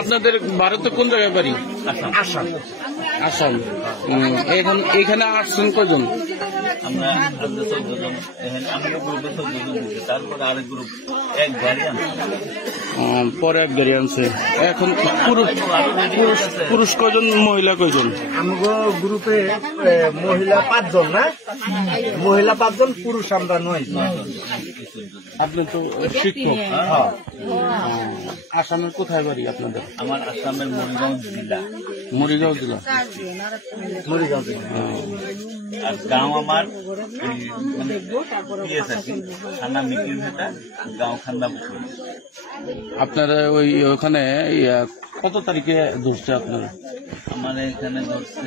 আপনাদের ভারতে কোন জায়গায় বাড়ি? আসাম। আসাম। এখানে আসছেন কজন? আমরা 14 জন। আমাদের গ্রুপে 14 জন দিচ্ছে, তারপরে আরেক গ্রুপ এক গাড়ি আনছে, পরে এক গাড়ি আনছে। এখন পুরুষ কজন, মহিলা কজন? আমাদের গ্রুপে মহিলা 5 জন, না মহিলা 5 জন, পুরুষ আমরা 9 জন। আপনি তো শিক্ষক। আসামের কোথায় বাড়ি আপনাদের? আমার আসামের মরিগাঁও জেলা। মরিগাঁও জেলা। মরিগাঁও জেলা। আর গাঁও আমার মানে থানা মিকির ভেটা, গাঁও খান্দা পুকুর। আপনারা ওখানে কত তারিখে ধরছে আপনারা? আমার এখানে ধরছে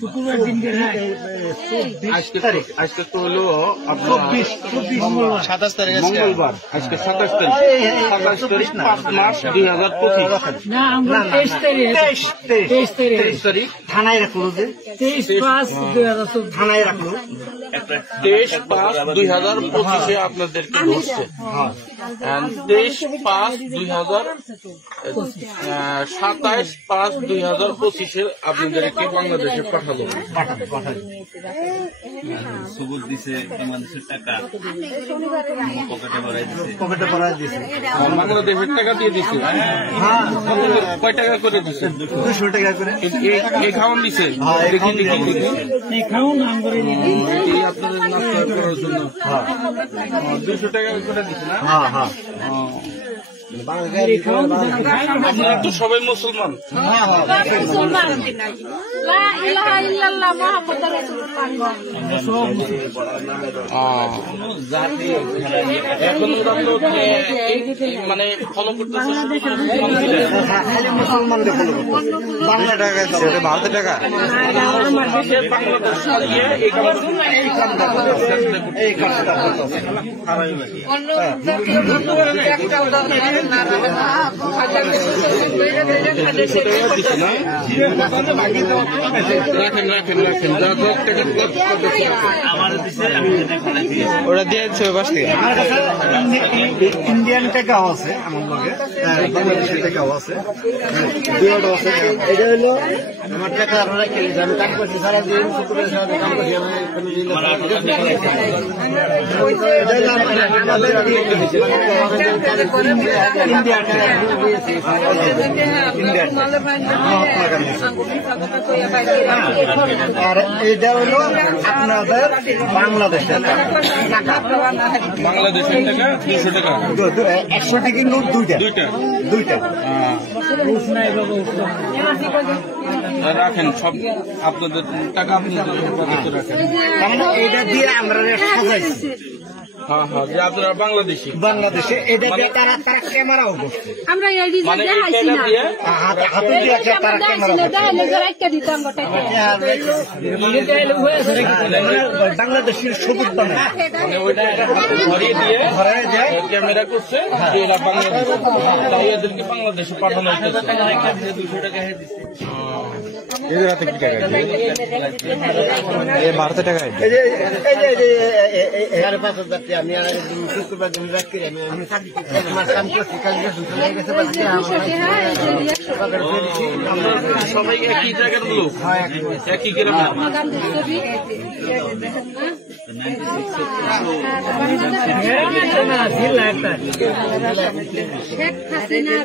শুক্রবার দিন আজকে তো হলো 27 তারিখ, মঙ্গলবার। আজকে 27 তারিখ, 5 মার্চ 2025। না, আমরা 23 তারিখ থানায় রাখলো, যে 23/5/2024 থানায় রাখলো। 23/5/2025 আপনাদেরকে ধরছে। 27/5/2025 আপনাদেরকে বাংলাদেশে পাঠালো। সুবুত দিছে, বাংলাদেশের টাকা পকেটে ভরাই দিছে। বাংলাদেশের টাকা দিয়ে দিচ্ছে। কয় টাকা করে দিচ্ছে? 200 টাকা করে। এই খাওয়ান দিছে? দেখি খাউন নাম করে এই আপনাদের নাস্তা করার জন্য 200 টাকা করে দিচ্ছে না? আপনারা তো সবাই মুসলমান। এখন মানে ফলো করতেছে মুসলমানদের ফলো করতেছে। বাংলা টাকা, ভারতের টাকা, এই কাজটা করতেছে। ওরা দিয়েছে বাস থেকে। ইন্ডিয়ান টাকাও আছে আমার লগে, বাংলাদেশের টাকাও আছে, দুটো আছে। এটা হলো আমার টাকা, আপনারা খেলে আমি কাজ করছি সারাদিন, শুক্রবার সারাদিন কাম করছি। আর এটা হলো আপনাদের বাংলাদেশের টাকা। বাংলাদেশের টাকা 200 টাকা, 100 টাকা নোট দুইটা। রাখেন সব আপনাদের টাকা, আপনাদের রাখেন। এটা দিয়ে আমরা সাজাইছি। যে আপনারা বাংলাদেশে এটা দিয়ে তারা ক্যামেরাও করছে। আমরা এই মানে হাতে দিয়ে তারা ক্যামেরা বাংলাদেশের সবুজ বাংলা ধরিয়ে দিয়ে ক্যামেরা করছে, বাংলাদেশ, তাই এদেরকে বাংলাদেশে পাঠানো হয়েছে। 200 টাকা ভারতের টাকা, আমি শুক্রবার দিন রাখি, আমি কাম করছি, কাজ সবাই একই জায়গার লোক, একই গ্রামের। শেখ হাসিনা